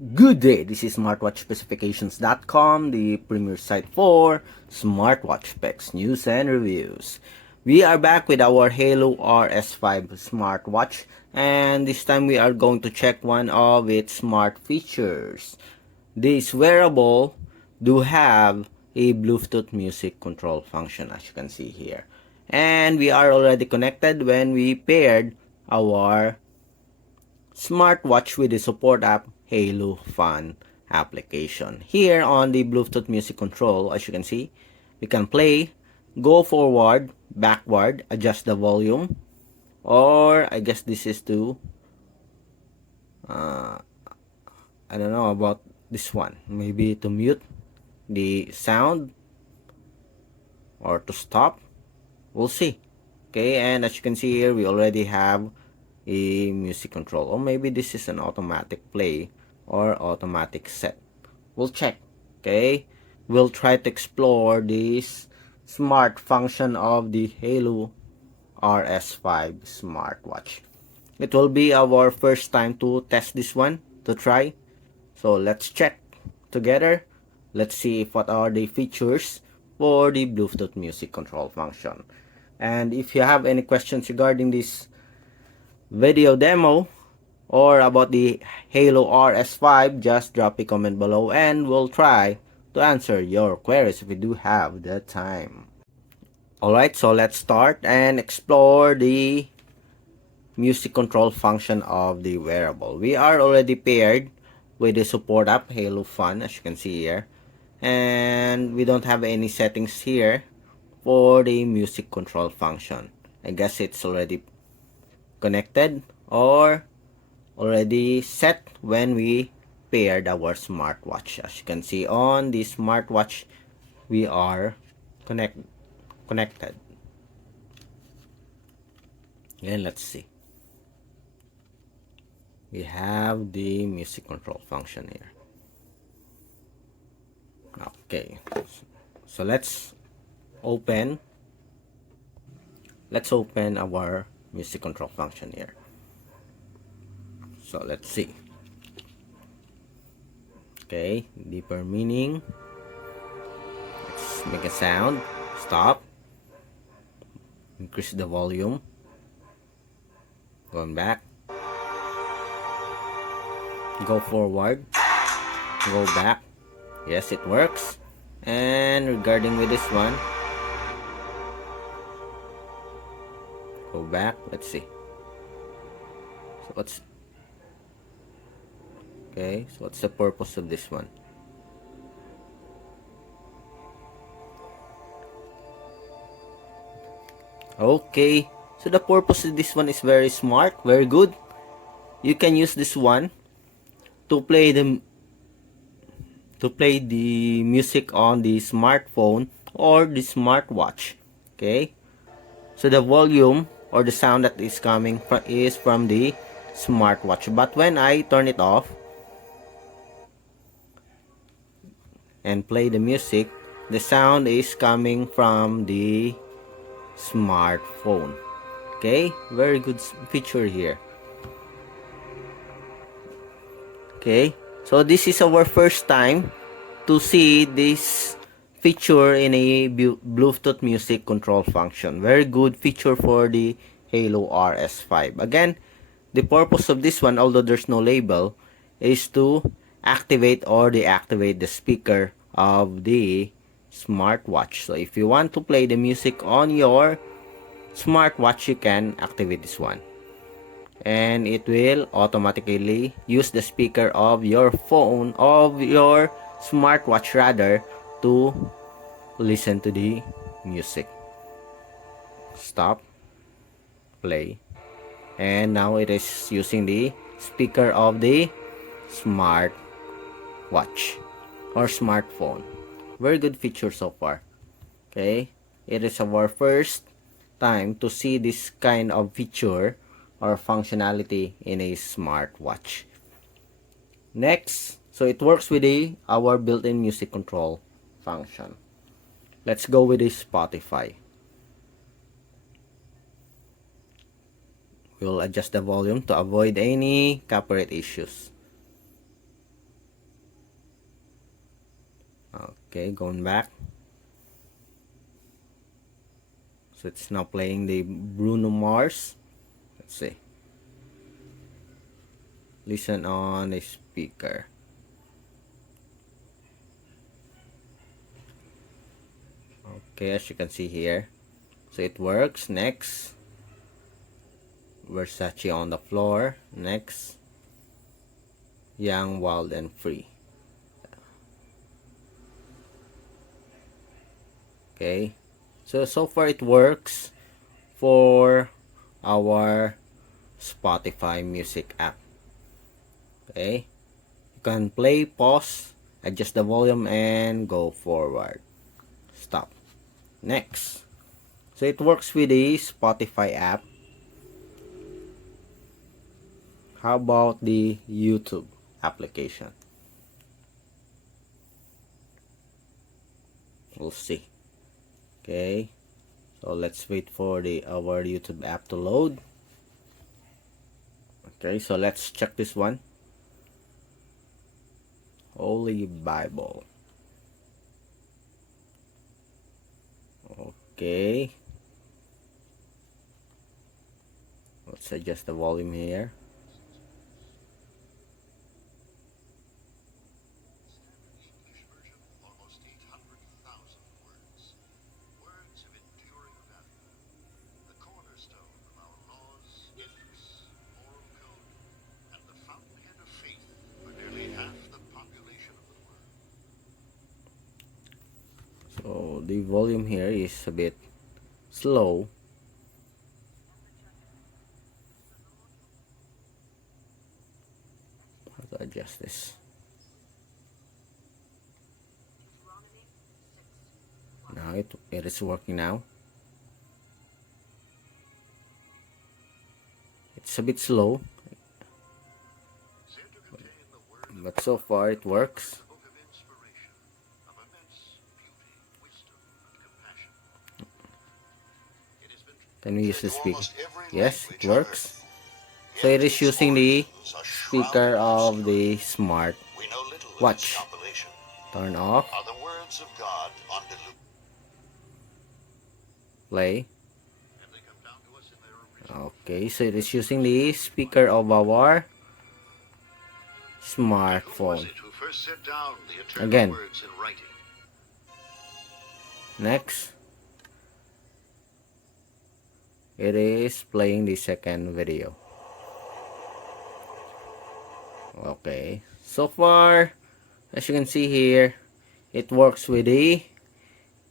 Good day, this is smartwatchspecifications.com, the premier site for smartwatch specs, news, and reviews. We are back with our Haylou RS5 Smartwatch, and this time we are going to check one of its smart features. This wearable do have a Bluetooth music control function, as you can see here. And we are already connected when we paired our smartwatch with the support app Haylou Fun application. Here on the Bluetooth music control, as you can see, we can play, go forward, backward, adjust the volume, or I guess this is to, I don't know about this one, maybe to mute the sound or to stop. We'll see. Okay, and as you can see here, we already have a music control, or maybe this is an automatic play or automatic set. We'll check. Okay, we'll try to explore this smart function of the Haylou RS5 smartwatch. It will be our first time to test this one, to try. So let's check together. Let's see what are the features for the Bluetooth music control function. And if you have any questions regarding this video demo or about the Haylou RS5, just drop a comment below and we'll try to answer your queries if we do have the time. Alright, so let's start and explore the music control function of the wearable. We are already paired with the support app Haylou Fun, as you can see here, and we don't have any settings here for the music control function. I guess it's already connected or already set when we paired our smartwatch. As you can see on the smartwatch, we are connected. And let's see. We have the music control function here. Okay, so let's open our music control function here. So let's see. Okay, deeper meaning. Let's make a sound. Stop. Increase the volume. Going back. Go forward. Go back. Yes, it works. And regarding with this one, go back. Let's see. So what's the purpose of this one? Okay, so the purpose of this one is very smart, very good. You can use this one to play the music on the smartphone or the smartwatch. Okay, so the volume or the sound that is coming is from the smartwatch, but when I turn it off and play the music, the sound is coming from the smartphone. Okay, very good feature here. Okay, so this is our first time to see this feature in a Bluetooth music control function. Very good feature for the Haylou RS5. Again, the purpose of this one, although there's no label, is to activate or deactivate the speaker of the smartwatch. So if you want to play the music on your smartwatch, you can activate this one. And it will automatically use the speaker of your phone, of your smartwatch rather, to listen to the music. Stop, play, and now it is using the speaker of the smartwatch or smartphone. Very good feature so far. Okay, it is our first time to see this kind of feature or functionality in a smartwatch. Next, so it works with our built-in music control function. Let's go with the Spotify. We'll adjust the volume to avoid any copyright issues. Okay, going back. So it's now playing the Bruno Mars. Let's see. Listen on the speaker. Okay, as you can see here. So it works. Next. Versace on the floor. Next. Young, Wild, and Free. Okay. So far it works for our Spotify music app. Okay. You can play, pause, adjust the volume, and go forward. Stop. Next. So it works with the Spotify app. How about the YouTube application? We'll see. Okay. So let's wait for our YouTube app to load. Okay, so let's check this one. Holy Bible. Okay. Let's adjust the volume here. So the volume here is a bit slow. How to adjust this? Now it is working now. It's a bit slow, but so far it works. Can we use the speaker? Yes, it works. So it is using the speaker of the smart watch. Turn off. Play. Okay, so it is using the speaker of our smartphone. Again. Next. It is playing the second video. Okay, so far, as you can see here, it works with the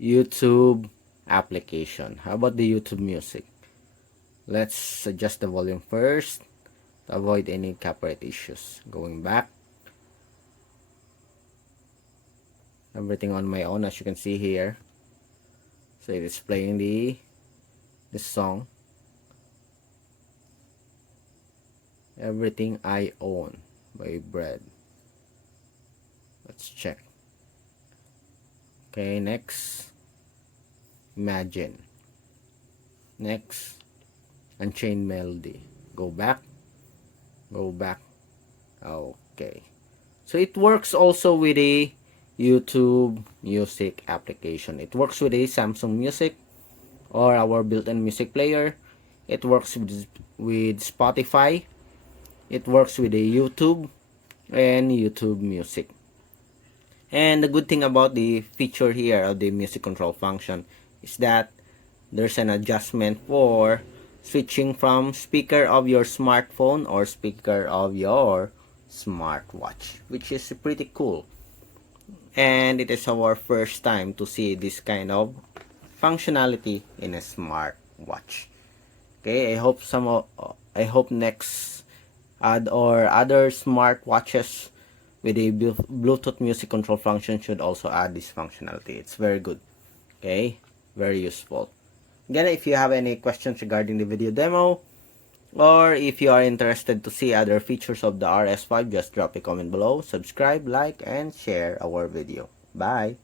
YouTube application. How about the YouTube music? Let's adjust the volume first to avoid any copyright issues. Going back. Everything on my own, as you can see here. So it is playing the song. Everything I Own by Bread. Let's check. Okay, next. Imagine. Next. Unchained Melody. Go back. Go back. Okay. So it works also with the YouTube music application. It works with the Samsung Music or our built-in music player. It works with Spotify. It works with the YouTube and YouTube Music. And the good thing about the feature here of the music control function is that there's an adjustment for switching from speaker of your smartphone or speaker of your smartwatch, which is pretty cool. And it is our first time to see this kind of functionality in a smartwatch. Okay, I hope next other smartwatches with a Bluetooth music control function should also add this functionality. It's very good. Okay, very useful. Again, if you have any questions regarding the video demo, or if you are interested to see other features of the RS5, just drop a comment below, subscribe, like, and share our video. Bye!